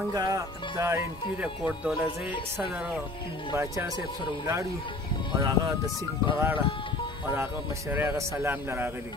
منګه د امپیریال کورټ دولزه صدر باچا صاحب سره ولاړ یو او هغه د سیند په غاړه او هغه مشرعه سلام لراغلی